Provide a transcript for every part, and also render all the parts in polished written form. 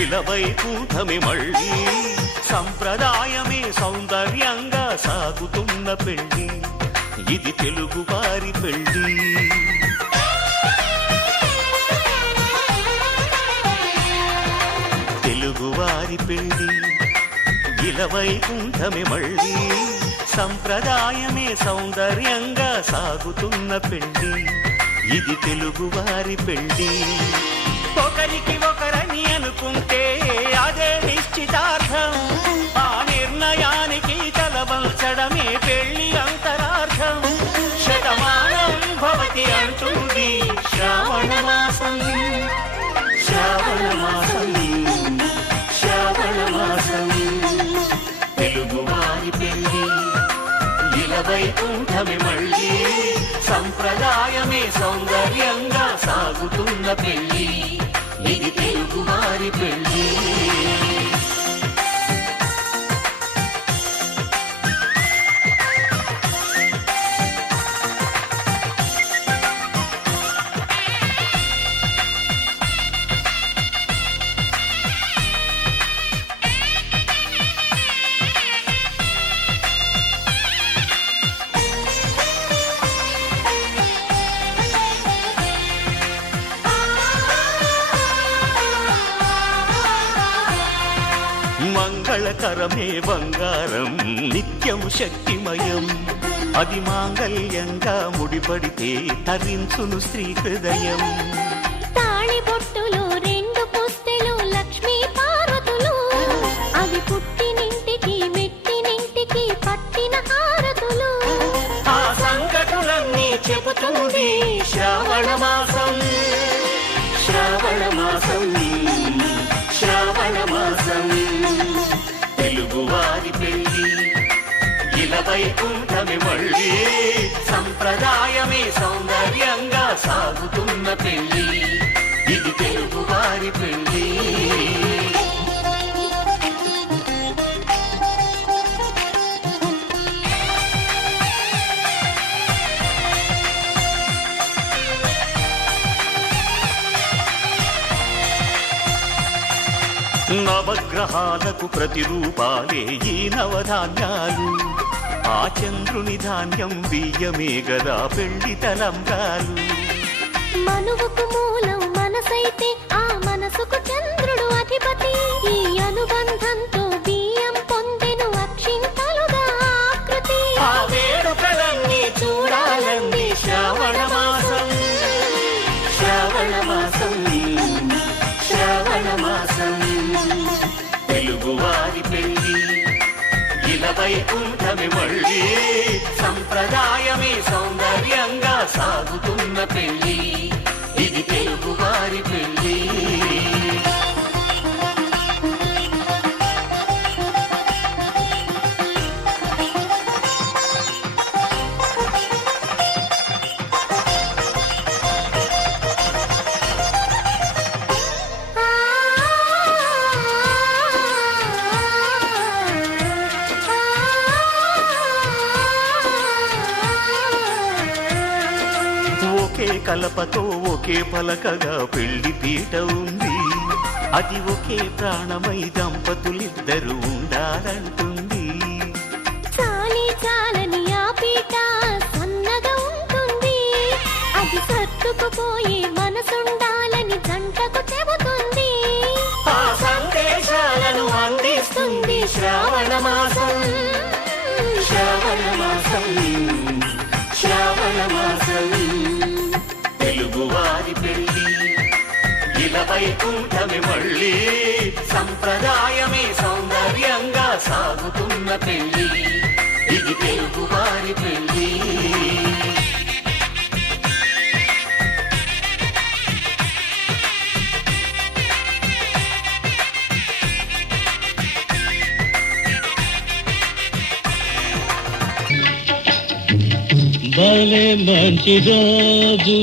ఇలవైకుంఠమే మళ్ళీ సంప్రదాయమే సౌందర్యంగా సాగుతున్న పెళ్లి ఇది తెలుగు వారి పెళ్లి తెలుగువారి పెళ్లి ఇలవైకుంఠమే మళ్ళీ సంప్రదాయమే సౌందర్యంగా సాగుతున్న పెళ్లి ఇది తెలుగువారి పెళ్లి ఒకరికి ఒకరని అనుకుంటే అదే నిశ్చితార్థం ఆ నిర్ణయానికి తలవంచడమే పెళ్లి అంతరార్థం శతమానం భవతి అంటుంది శ్రావణ మాసం శ్రావణ మాసం శ్రావణ మాసం తెలుగువారి పెళ్లి ఇలవైకుంఠమే మళ్ళీ సంప్రదాయమే సౌందర్యంగా సాగుతున్న పెళ్లి ఇది తెలుగువారి పెళ్లి మంగళకరమే బంగారం నిత్యం శక్తిమయం అది మాంగళ్యంగా ముడిపడితే తరించును స్త్రీ హృదయం తాళిబొట్టులో రెండు పుస్తెలు లక్ష్మీ పార్వతులు అవి పుట్టినింటికి మెట్టినింటికి పట్టిన హారతులు ఆ సంకటులన్నీ చెబుతుంది శ్రావణ మాసం శ్రావణ మాసం శ్రావణ మాసం తెలుగువారి పెళ్లి ఇలవైకుంఠమే మళ్ళీ సంప్రదాయమే సౌందర్యంగా సాగుతున్న పెళ్లి ఇది తెలుగువారి పెళ్లి నవగ్రహాలకు ప్రతిరూపాలే ఈ నవధాన్యాలు ఆ చంద్రుని ధాన్యం బియ్యమే గదా పెళ్లి తలంబ్రాలు మనువుకు మూలం మనసైతే ఆ మనసుకు చంద్రుడు అధిపతి ఈ అనుబంధంతో బియ్యం పొందెను అక్షింతలుగా ఆకృతి ఆ వేడుకలన్నీ చూడాలండి శ్రావణ మాసం శ్రావణ మాసం శ్రావణ మాసం తెలుగువారి పెళ్లి ఇలవైకుంఠమే మళ్ళీ సంప్రదాయమే సౌందర్యంగా సాగుతున్న పెళ్లి ఇది తెలుగువారి పెళ్లి ఒకే కలపతో ఒకే పలకగా పెళ్లి పీట ఉంది అది ఒకే ప్రాణమై దంపతులిద్దరూ ఉండాలంటుంది చాలి చాలని ఆ పీట సన్నగా ఉంటుంది అది సర్దుకుపోయే మనసుండాలని జంటకు చెబుతుంది ఆ సందేశాలను అందిస్తుంది శ్రావణ మాసం శ్రావణ మాసం శ్రావణ మాసం తెలుగువారి పెళ్లి ఇలవైకుంఠమే మళ్ళీ సంప్రదాయమే సౌందర్యంగా సాగుతున్న పెళ్లి ఇది తెలుగువారి పెళ్లి భలే మంచి రోజు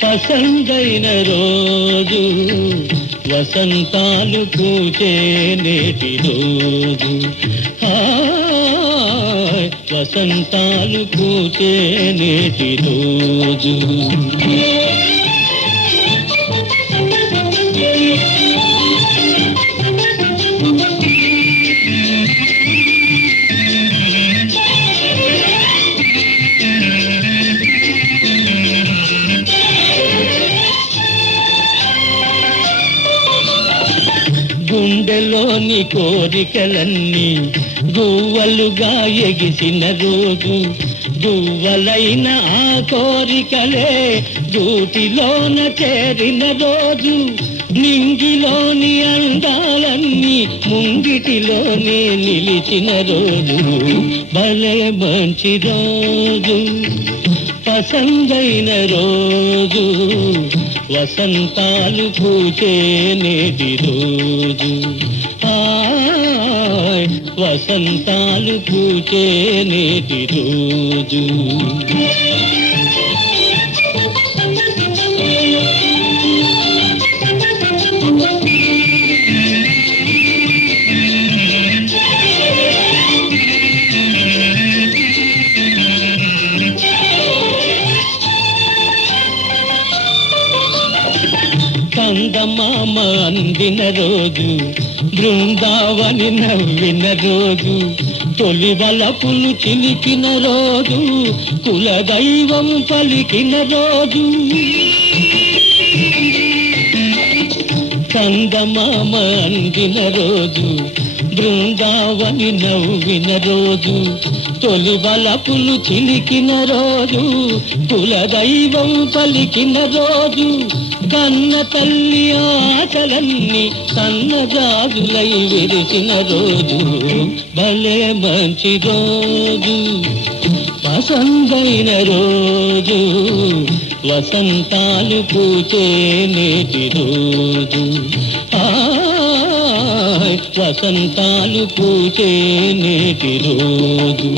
పసందైన రోజు వసంతాలు పూచే నేటి రోజు వసంతాలు పూచే నేటి రోజు గుండెలోని కోరికలన్నీ గువ్వలుగా ఎగిసిన రోజు, గువ్వలైన ఆ కోరికలే గూటిలోన చేరిన రోజు, నింగిలోని అందాలన్నీ ముంగిటిలోనే నిలిచిన రోజు, భలే మంచి రోజు, పసందైన రోజు, వసంతాలు పూచే నేటి రోజు, వసంతాలు పూచే నేటి రోజు. కందమామ అందిన రోజు, బృందావని నవ్విన రోజు, తొలి వలపులు చిలికిన రోజు, కులదైవం పలికిన రోజు. కందమామ అందిన రోజు, బృందావని నవ్విన రోజు, తొలి వలపులు చిలికిన రోజు, కులదైవం పలికిన రోజు, కన్న తల్లి ఆశలన్నీ సన్నజాజులై విరిసిన రోజు, భలే మంచి రోజు, పసందైన రోజు, వసంతాలు పూచే నేటి రోజు, వసంతాలు పూచే నేటి రోజు.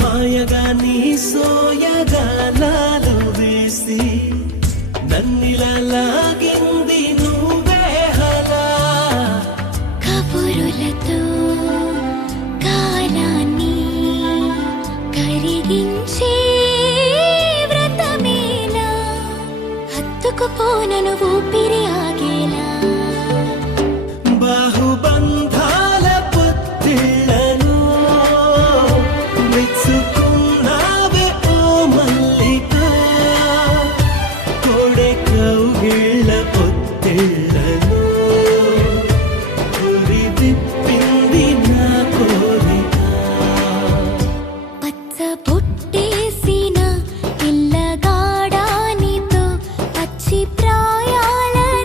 మాయగా నీ సోయగానాలు వేసి నన్నిలా లాగింది నువ్వే హలా, కబురులతో కాలాన్ని కరిగించే వ్రతమేలా, హత్తుకుపోనను ఊపిరి ఆగేలా, బాహుబంధాల పొత్తిళ్లను మెచ్చుకున్నావే ఓ మల్లిక, కొడే కౌగిళ్ళ పొత్తిళ్లను ఉరి విప్పింది నా కోరిక, పచ్చ బొట్టేసిన పిల్లగాడానితో పచ్చి ప్రాయాలని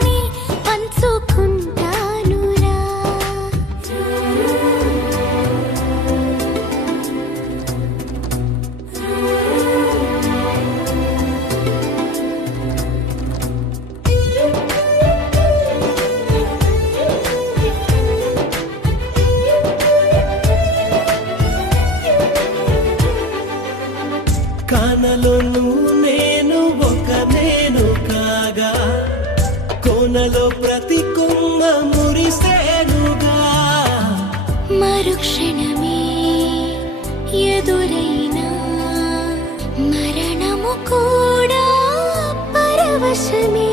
సంతోషమే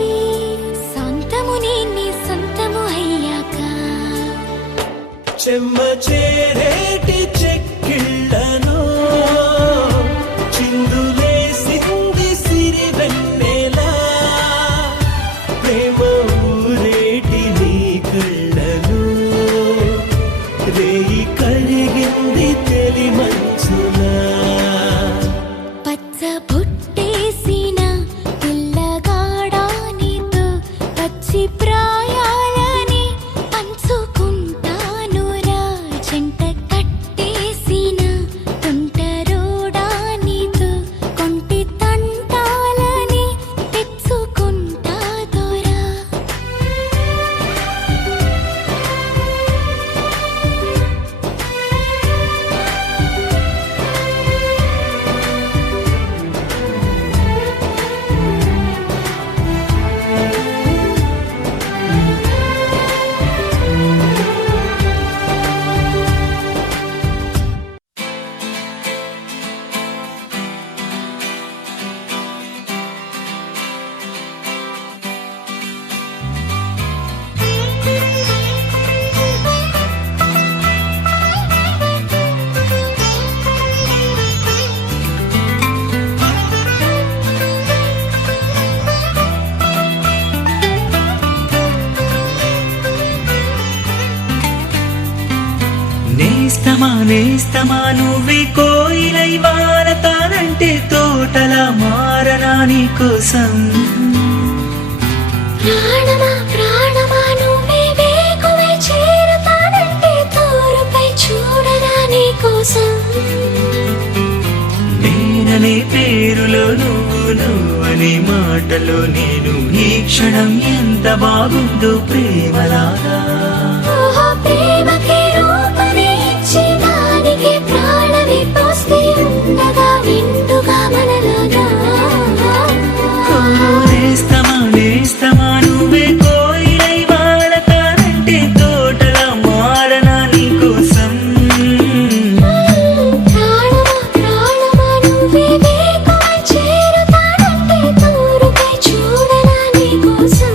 సొంతము నీ సొంతము అయ్యాక చెమ్మ చేరేటి చెక్కిళ్ళను చిందులేసింది సిరి వెన్నెలా ప్రేమ ఊరేటి నీ కళ్ళను రేయి కడిగింది తెలి మంచులా పచ్చ పుట్టేసిన పిల్లగాడానితో పచ్చి ప్రాయాలని పంచుకుంటానురా జంట కట్టేసిన తుంటరోడానితో కొంటి తంటాలని తెచ్చుకుంటా దొరా నేస్తమా నువ్వే కోయిలై వారతానంటే తోటలా మారనా నీ కోసం ప్రాణమా ప్రాణమా నువ్వే వేకువే చేరతానంటే తోరుపై చూడరా నీ కోసం నేననే పేరులో నువ్వనే మాటలో నేను ఈ క్షణం ఎంత బాగుందో ప్రేమలాగా ఓహో ప్రేమకి రూపమే ఇచ్చి దానికి ప్రాణమే పోస్తే ఉండగా నిండుగా మనలాగా నేస్తమా నువ్వే కోయిలై వాడతానంటే తోటలా మారనా నీ కోసం ప్రాణమా ప్రాణమా నువ్వే వేకువై చేరతానంటే తోరుపై చూడరా నీ కోసం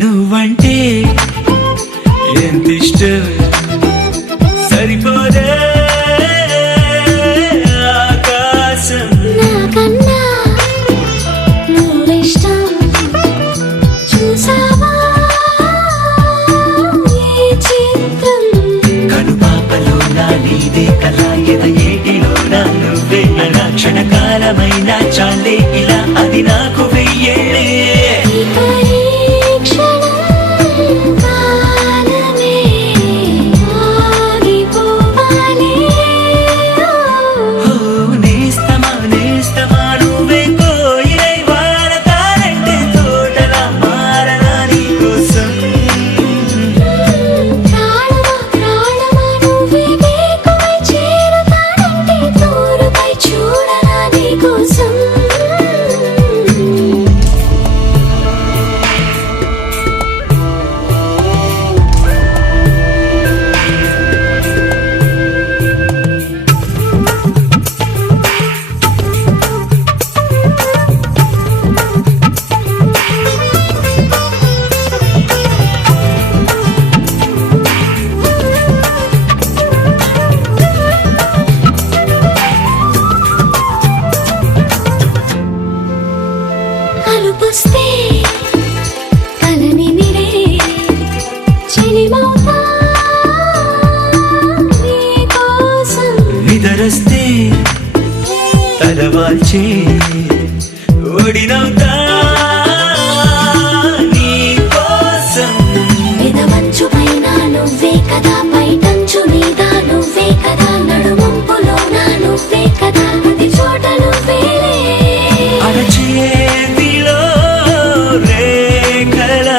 నువ్వంటే ఎంత ఇష్టం సరిపోదే ఆకాశం నాకన్నా నువ్విష్టం చూసావా ఈ చిత్రం కనుపాపలో నా నీదే కళ ఎద ఏటిలో నా నువ్వే నా క్షణకాలమైన చాలే ఇలా అది నాకు వెయ్యేళ్ళే ఈ పరీక్షణం కాలమే ఆగిపోవాలి నేస్తమా నువ్వే కోయిలై వాడతానంటే తోటలా మారనా నీ కోసం ప్రాణమా ప్రాణమా నువ్వే వేకువై చేరతానంటే తోరుపై చూడరా నీ కోసం కలుపుస్తే కలని మిరే చెలిమౌతా నీ కోసం నిదరస్తే తలవాల్చే ఒడినవుతా నీ కోసం పెదవంచు పైన నువ్వే కదా పైటంచు మీద నువ్వే కదా నడుమంపులోన నువ్వే కదా ప్రతి చోట నువ్వేలే అరచేతిలో రేఖల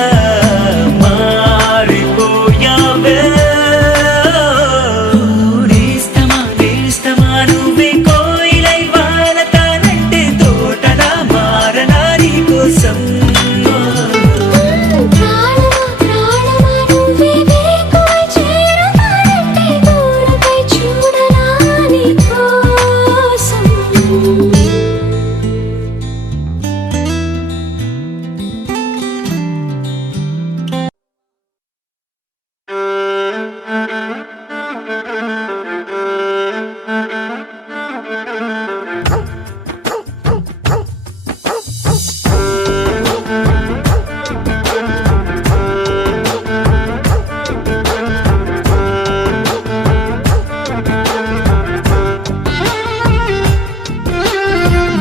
మారిపోయావే నేస్తమా నువ్వే కోయిలై వాలతానంటే తోటలా మారనా నీ కోసం ప్రాణమా ప్రాణమా నువ్వే వేకువై చేరుతానంటే దూరపై చూడనా నీ కోసం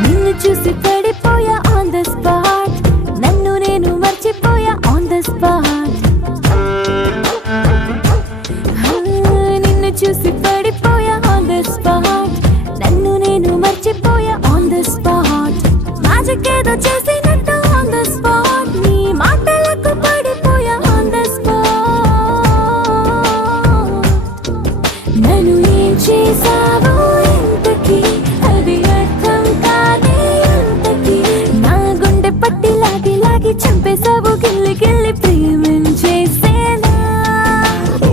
నిన్ను చూసి పడిపోయా ఆన్ ద స్పాట్ నన్ను నేను మర్చిపోయా ఆన్ ద స్పాట్ నిన్ను చూసి పడిపోయా ఆన్ ద స్పాట్ నన్ను నేను మర్చిపోయా ఆన్ ద స్పాట్ మ్యాజిక్ ఏదో చేసినట్టు ఆన్ ద స్పాట్ నీ మాటలకు పడిపోయా ఆన్ ద స్పాట్ నన్ను ఏం చేసావో ఇంతకీ అది అర్థం కాదే అంతకీ నా గుండె పట్టి లాగి లాగి చంపేసావు గిల్లి గిల్లి ప్రేమించేసేనా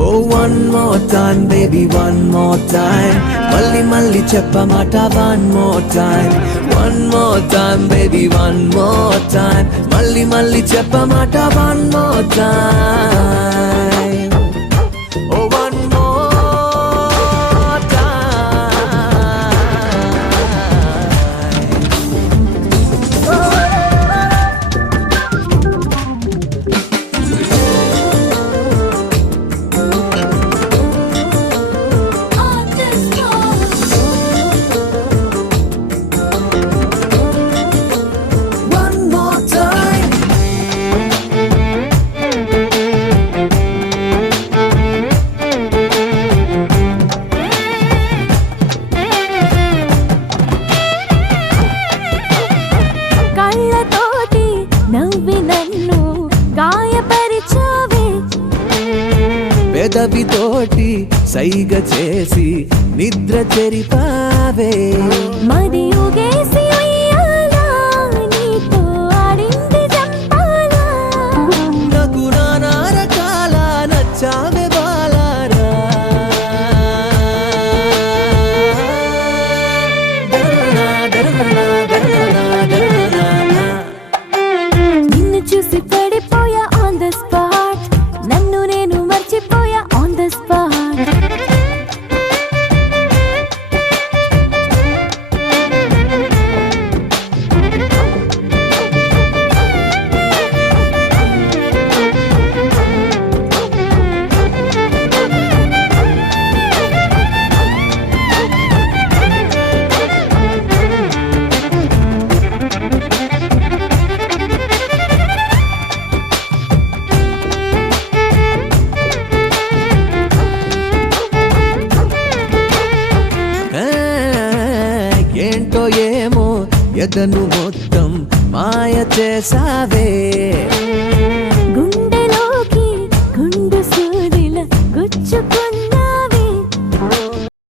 Oh, one more time, baby, one more time. Malli malli cheppamata, one more time. One more time, baby, one more time. Malli malli cheppamata, one more time. Oh, one more time. on the spot One more time. కళ్ళతోటి నవ్వి నన్ను గాయపరిచావే పెదవితోటి సైగ చేసి నిద్ర చెరిపావే మది ఊగేసి ఉయ్యాలా నీతో ఆడింది జంపాలా నాకు నానా రకాల నచ్చావే బాలారా దరనా, దరనా, దరనా, దరనా. నిన్ను చూసి పడిపోయా ఆన్ ద స్పాట్ నన్ను నేను మర్చిపోయా ఆన్ ద స్పాట్ ఆ, ఏంటో ఏమో ఎదను మొత్తం మాయ చేసావే